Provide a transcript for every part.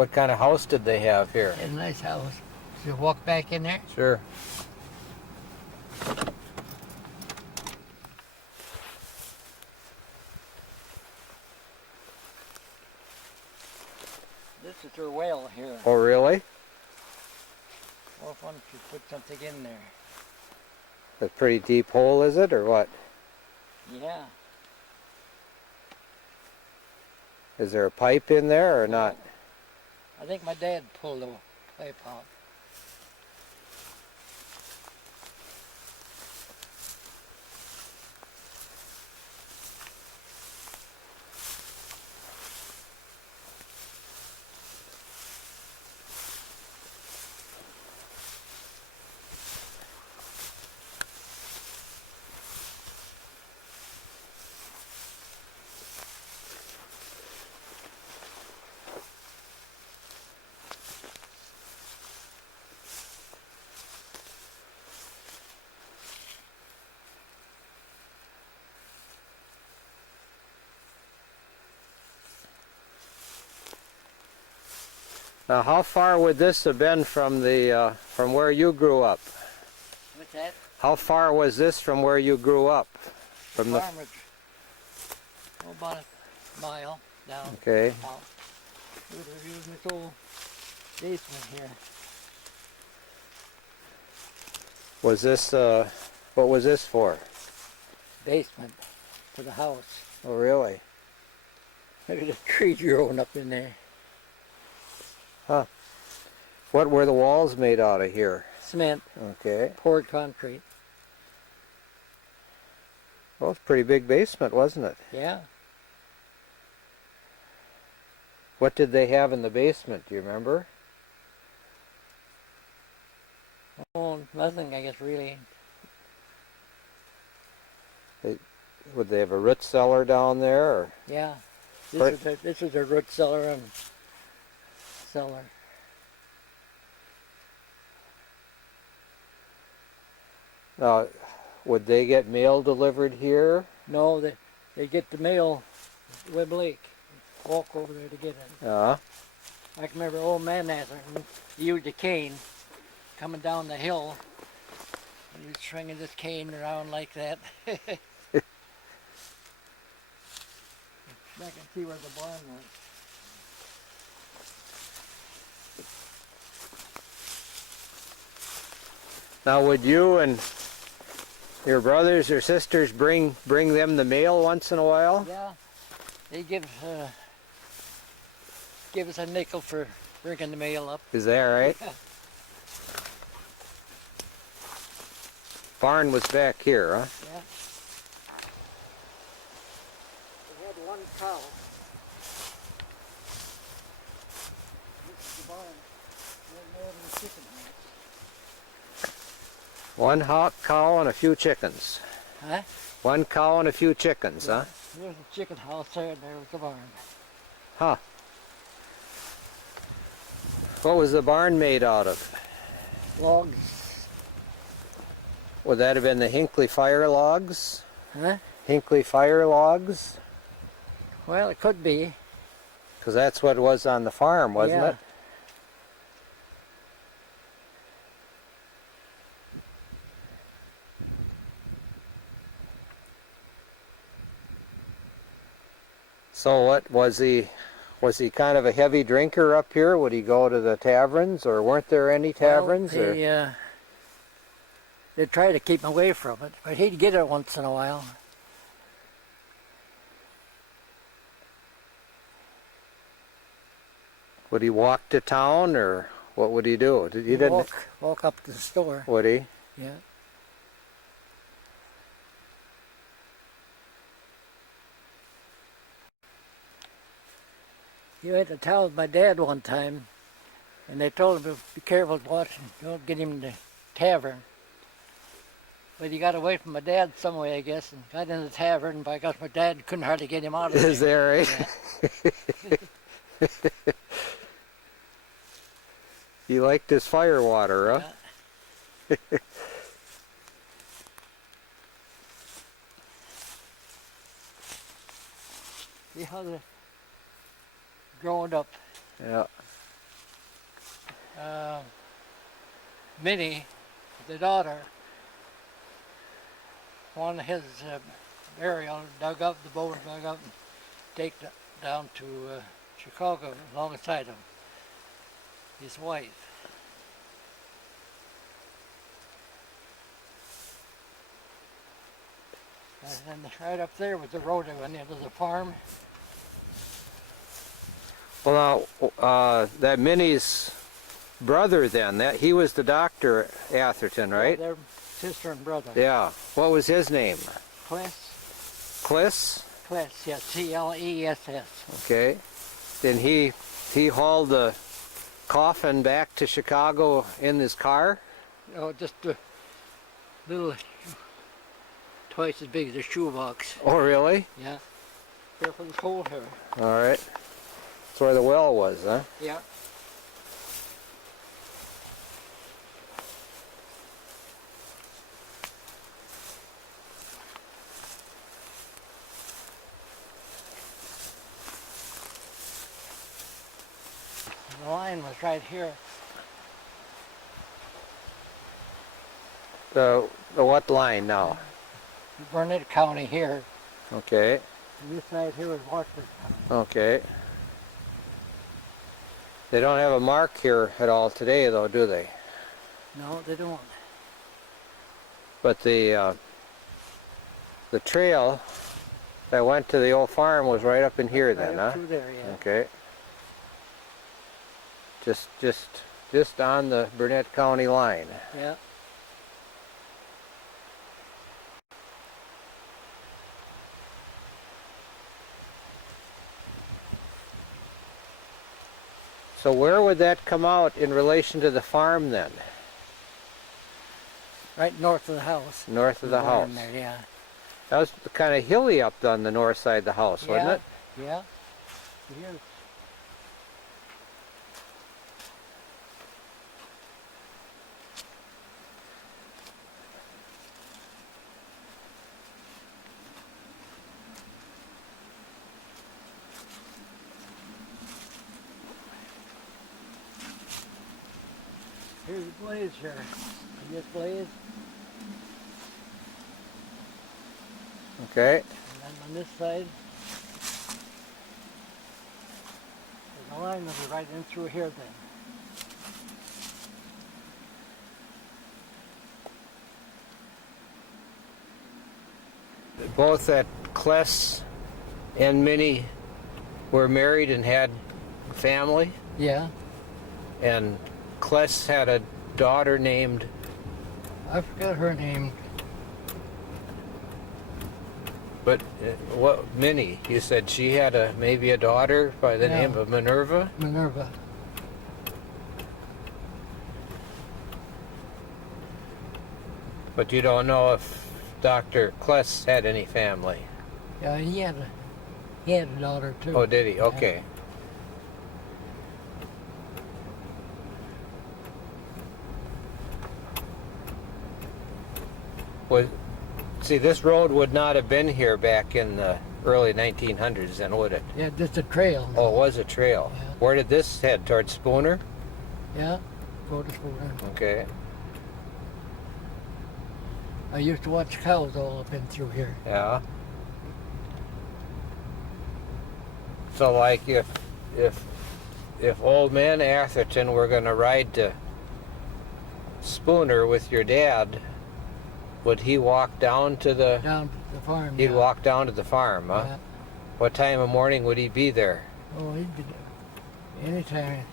What kind of house did they have here? It's a nice house. Should we walk back in there? Sure. This is their well here. Oh, really? Well, why don't you put something in there? A pretty deep hole, is it, or what? Yeah. Is there a pipe in there or not? I think my dad pulled the pipe out. Now, how far would this have been from the from where you grew up? What's that? How far was this from where you grew up? From the farm was about a mile down. Okay. Out. We were using this old basement here. Was this what was this for? Basement for the house. Oh, really? There's a tree growing up in there. Huh. What were the walls made out of here? Cement, Okay. poured concrete. Well, it's a pretty big basement, wasn't it? Yeah. What did they have in the basement? Do you remember? Oh, nothing, I guess, really. Would they have a root cellar down there? Or? Yeah. Right. This is a root cellar and cellar. Now, would they get mail delivered here? No, they get the mail at Webb Lake. Walk over there to get it. Uh, I can remember old man Nathan, he used a cane coming down the hill. He was swinging this cane around like that. I can see where the barn was. now, would you and your brothers or sisters bring them the mail once in a while? Yeah, they give us a nickel for bringing the mail up. Is that right? Yeah. Barn was back here, huh? Yeah. We had one cow. This is the barn. They had a chicken house. One hot cow and a few chickens. Huh? One cow and a few chickens, huh? There's a chicken house there, and there was the barn. Huh. What was the barn made out of? Logs. Would that have been the Hinckley fire logs? Huh? Hinckley fire logs? Well, it could be. Because that's what was on the farm, wasn't Yeah. it? So what was he? Was he kind of a heavy drinker up here? Would he go to the taverns, or weren't there any taverns? Well, or? they try to keep him away from it, but he'd get it once in a while. Would he walk to town, or what would he do? He didn't. Walk up to the store. Would he? Yeah. He went to town with my dad one time, and they told him to be careful watching, don't get him in the tavern. But he got away from my dad some way, I guess, and got in the tavern, and by gosh, my dad couldn't hardly get him out of there. Is that right? Yeah. He liked his fire water, huh? Yeah. See how they're growing up. Yeah. Minnie, the daughter, wanted his burial, dug up the boat, dug up and take it down to Chicago alongside him, his wife. And then right up there was the road that went into the farm. Well, now, that Minnie's brother then, that he was the doctor Atherton, right? Their sister and brother. Yeah. What was his name? Cless. Cliss? Cless, yeah, C-L-E-S-S. Okay. Then he hauled the coffin back to Chicago in his car? Oh, just a little, twice as big as a shoebox. Oh, really? Yeah. Careful this hole here. All right. That's where the well was, huh? Yeah. The line was right here. The what line now? Burnett County here. Okay. And this side here was Watford County. Okay. They don't have a mark here at all today, though, do they? No, they don't. But the trail that went to the old farm was right up in here Right then, up huh? through there, yeah. Okay. Just on the Burnett County line. Yeah. So where would that come out in relation to the farm then? Right north of the house. North of the house. Barn there, yeah. That was kind of hilly up on the north side of the house, wasn't it? Yeah. Here's Here's the blaze here. See this blaze? Okay. And then on this side, there's a line that goes right in through here then. Both that Kless and Minnie were married and had family, Yeah. and Kless had a daughter named, I forgot her name. but what Minnie? You said she had maybe a daughter by the Yeah. name of Minerva. Minerva. But you don't know if Dr. Kless had any family. Yeah, he had a daughter too. Oh, did he? Okay. Was see, this road would not have been here back in the early 1900s, then, would it? Yeah, just a trail. Oh, it was a trail. Yeah. Where did this head? Towards Spooner? Yeah. Go to school there. Okay. I used to watch cows all up in through here. Yeah. So, like, if old man Atherton were going to ride to Spooner with your dad, would he walk down to the? Down to the farm. He'd yeah. walk down to the farm, huh? Yeah. What time of morning would he be there? Oh, he'd be there anytime.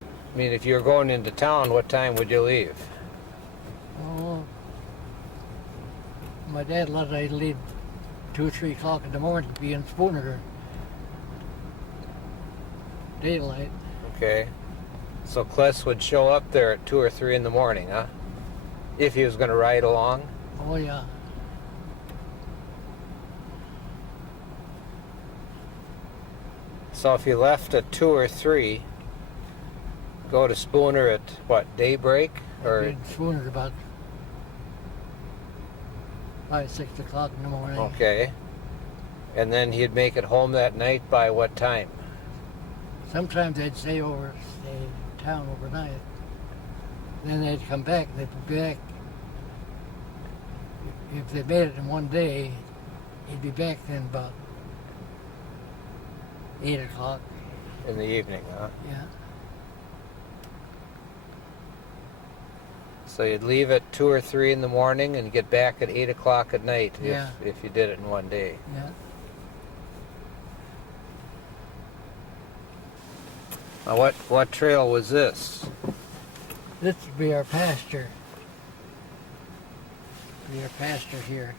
I mean, if you were going into town, what time would you leave? Oh, my dad let I leave 2 or 3 o'clock in the morning to be in Spooner. Daylight. Okay. So Kless would show up there at 2 or 3 in the morning, huh? If he was going to ride along? Oh yeah. So if he left at 2 or 3, go to Spooner at, what, daybreak? Or In Spooner about 5, 6 o'clock in the morning. okay. And then he'd make it home that night by what time? Sometimes they'd stay in town overnight. Then they'd come back. They'd be back. If they made it in one day, he'd be back then about 8 o'clock. In the evening, huh? Yeah. So you'd leave at 2 or 3 in the morning and get back at 8 o'clock at night Yeah. if you did it in one day. Yeah. Now what trail was this? This would be our pasture. Be our pasture here.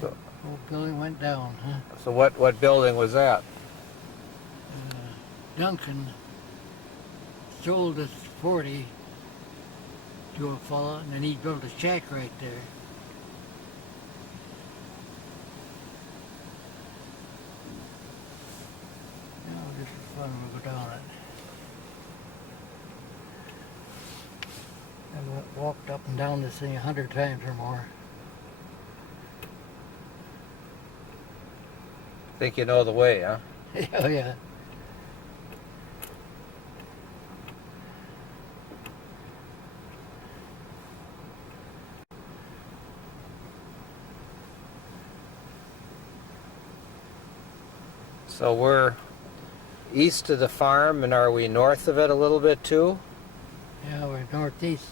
So, Old building went down, huh? so what building was that? Duncan sold us 40 to a fella, and then he built a shack right there. Now just for fun, we'll go down it. I walked up and down this thing 100 times or more. Think you know the way, huh? Oh yeah. So we're east of the farm, and are we north of it a little bit too? Yeah, we're northeast.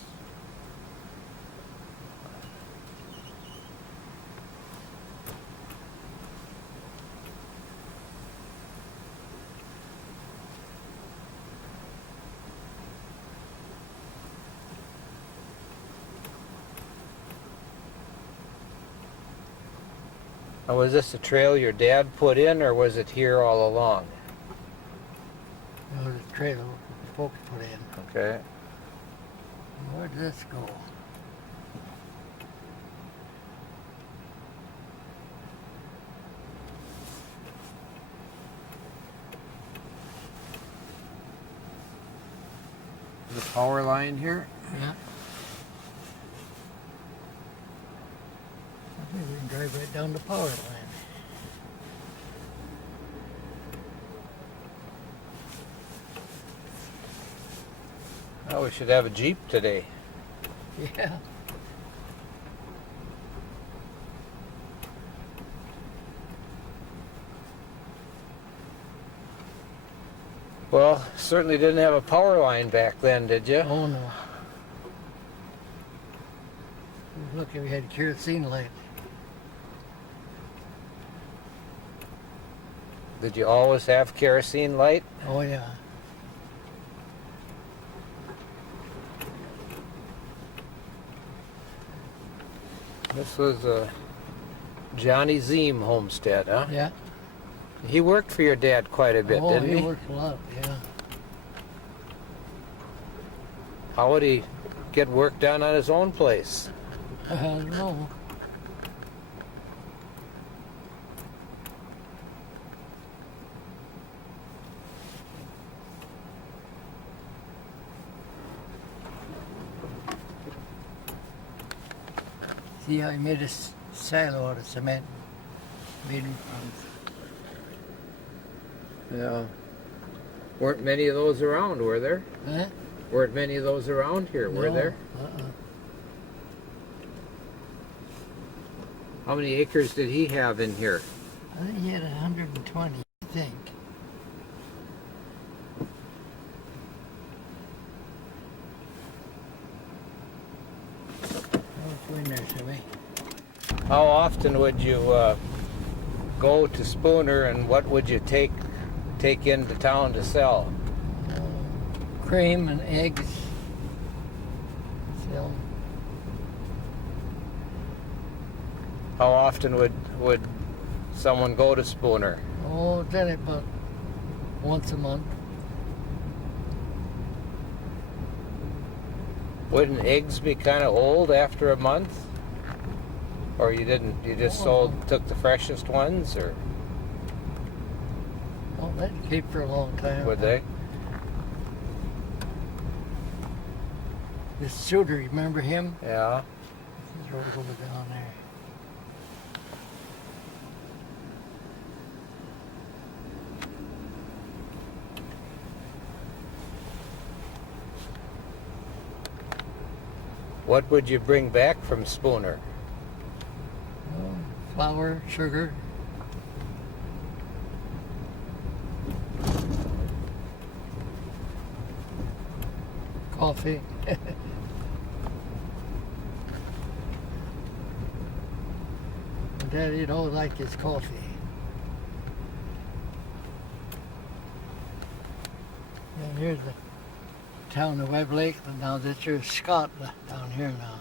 Now, was this a trail your dad put in, or was it here all along? You know, the trailer folks put in. Okay. Where did this go? The power line here? Yeah. I think we can drive right down the power line. Oh, we should have a Jeep today. Yeah. Well, certainly didn't have a power line back then, did you? Oh no. Look, we had kerosene light. Did you always have kerosene light? Oh yeah. This was a Johnny Zeem homestead, huh? Yeah. He worked for your dad quite a bit, Oh, didn't he? he worked a lot, yeah. How would he get work done on his own place? I don't know. See how he made a silo out of cement? Made him Yeah. Weren't many of those around, were there? Huh? Weren't many of those around here, were No, there? How many acres did he have in here? I think he had 120, I think. Let's go in there, shall we? How often would you go to Spooner, and what would you take into town to sell? Cream and eggs. So, How often would someone go to Spooner? oh, then about once a month. Wouldn't eggs be kind of old after a month? Or you just took the freshest ones, or Oh, that'd keep for a long time. would they? This shooter, remember him? Yeah. He's right over down there. What would you bring back from Spooner? Oh, flour, sugar. Coffee. Daddy don't like his coffee. And here's the town of Webb Lake, but now this here's Scott down here now.